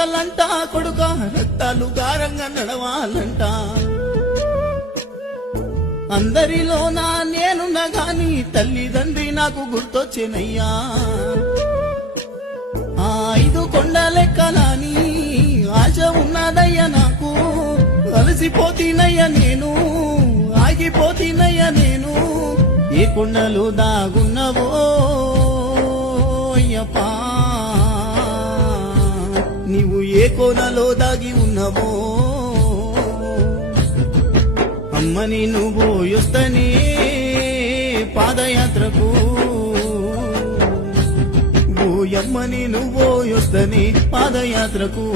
మాటలంట కొడుక రక్తాలు గారంగా నడవాలంట అందరిలోనా నేనున్నా గాని తల్లిదండ్రి నాకు గుర్తొచ్చేనయ్యా ఆ 5 కొండలెక్కలాని ఆశ ఉన్నదయ్యా నాకు అలసిపోతీనయ్యా నేను ఆగిపోతీనయ్యా నేను ఏ కొండలు దాగున్నవో అయ్యప్పా నీవు ఏ కోనలో దాగి ఉన్నవో అమ్మని నువ్వు పోయొస్తనే పాదయాత్రకు ఓయమ్మని నువ్వు పోయొస్తనే పాదయాత్రకు